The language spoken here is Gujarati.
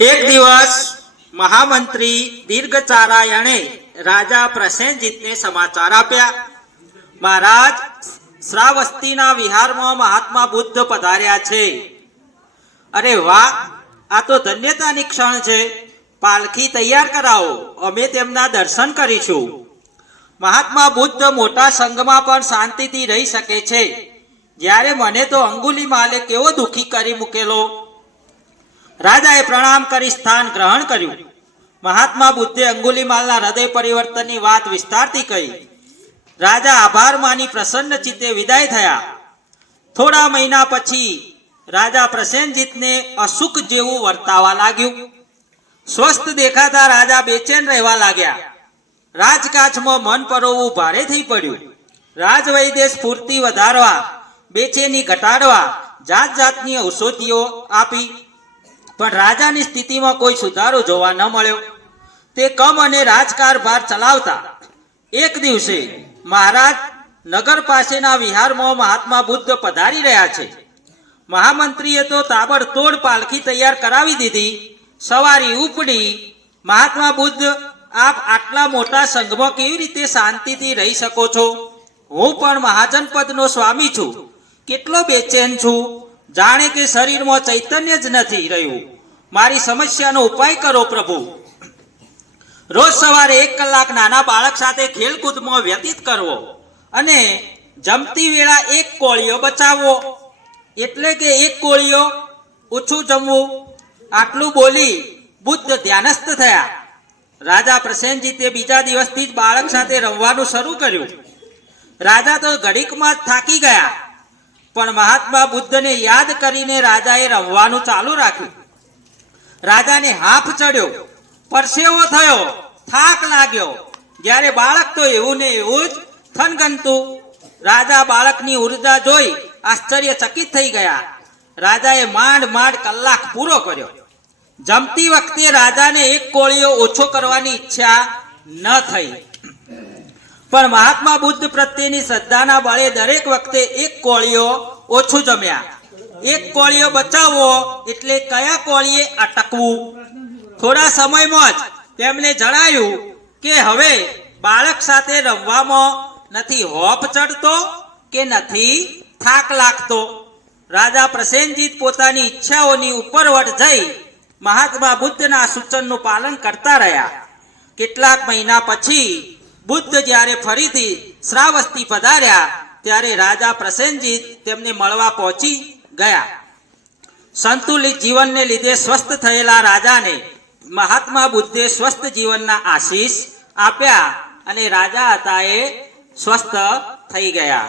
એક દિવસ મહામંત્રી દીર્ઘચારાયણે રાજા પ્રસેનજીતને સમાચાર આપ્યા, મહારાજ, શ્રાવસ્તીના વિહારમાં મહાત્મા બુદ્ધ પધાર્યા છે. અરે વાહ, આ તો ધન્યતાની ક્ષણ છે. પાલખી તૈયાર કરાવો, અમે તેમના દર્શન કરીશું. મહાત્મા બુદ્ધ મોટા સંઘમાં પણ શાંતિથી રહી શકે છે, જ્યારે મને તો અંગુલીમાલે કેવો દુઃખી કરી મૂકેલો. રાજાએ પ્રણામ કરી સ્થાન ગ્રહણ કર્યું. મહાત્મા બુદ્ધે અંગુલીમાલના હૃદય પરિવર્તનની વાત વિસ્તારથી કહી. રાજા આભાર માની પ્રસન્ન ચિત્તે વિદાય થયા. થોડા મહિના પછી રાજા પ્રસેનજીતને અસુખ જેવું વર્તાવા લાગ્યું. સ્વસ્થ દેખાતા રાજા બેચેન રહેવા લાગ્યા. રાજકાજમાં મન પરોવવું ભારે થઈ પડ્યું. રાજવૈદ્ય સ્ફૂર્તિ વધારવા, બેચેની ઘટાડવા જાત જાતની ઔષધિઓ આપી, પણ રાજાની સ્થિતિમાં કોઈ સુધારો જોવા ન મળ્યો. તે કમ અને રાજકારભાર ચલાવતા એક દિવસે મહારાજ, નગર પાસેના વિહારમાં મહાત્મા બુદ્ધ પધારી રહ્યા છે. મહામંત્રીએ તો તાબડતોડ પાલખી તૈયાર કરાવી દીધી. સવારી ઉપડી, મહાત્મા બુદ્ધ, આપ આટલા મોટા સંઘમાં કેવી રીતે શાંતિથી રહી શકો છો? હું પણ મહાજનપદનો સ્વામી છું, કેટલો બેચેન છું. જાણે કે શરીરમાં ચૈતન્ય જ નથી રહ્યું. મારી સમસ્યાનો ઉપાય કરો પ્રભુ. રોજ સવારે 1 કલાક નાના બાળક સાથે ખેલકૂદમાં વ્યતીત કરવો અને જમતી વેળા 1 કોળિયો બચાવવો, એટલે કે 1 કોળિયો ઓછું જમવું. આટલું બોલી બુદ્ધ ધ્યાનસ્થ થયા. રાજા પ્રસેનજીતે બીજા દિવસથી જ બાળક સાથે રમવાનું શરૂ કર્યું. રાજા તો ઘડીકમાં જ થાકી ગયા, પણ મહાત્મા બુદ્ધને યાદ કરીને રાજાએ રમવાનું ચાલુ રાખ્યું. રાજાને હાંફ ચડ્યો, પરસેવો થયો, થાક લાગ્યો. જ્યારે બાળક તો એવું ને એવું જ થનગનતું. રાજા બાળકની ઉર્જા જોઈ આશ્ચર્યચકિત થઈ ગયા. રાજાએ માંડ કલાક પૂરો કર્યો. જમતી વખતે રાજાને 1 કોળિયો ઓછો કરવાની ઈચ્છા ન થઈ, પણ મહાત્મા બુદ્ધ પ્રત્યેની શ્રદ્ધાના બળે દરેક વખતે 1 કોળિયો ઓછું જમ્યા. 1 કોળિયો બચાવવો એટલે કયા કોળિયે અટકવું. થોડા સમયમાં જ તેમને જણાયું કે હવે બાળક સાથે રમવામાં નથી હોપ ચડતો કે નથી થાક લાગતો. રાજા પ્રસેનજીત પોતાની ઈચ્છાઓની ઉપરવટ જઈ મહાત્મા બુદ્ધના સૂચનનું પાલન કરતા રહ્યા. કેટલાક મહિના પછી બુદ્ધ જ્યારે ફરીથી શ્રાવસ્તી પધાર્યા, ત્યારે રાજા પ્રસેનજીત તેમને મળવા પહોંચી ગયા. સંતુલિત જીવનને લીધે સ્વસ્થ થયેલા રાજાને મહાત્મા બુદ્ધે સ્વસ્થ જીવનના આશીષ આપ્યા અને રાજા હતા એ સ્વસ્થ થઈ ગયા.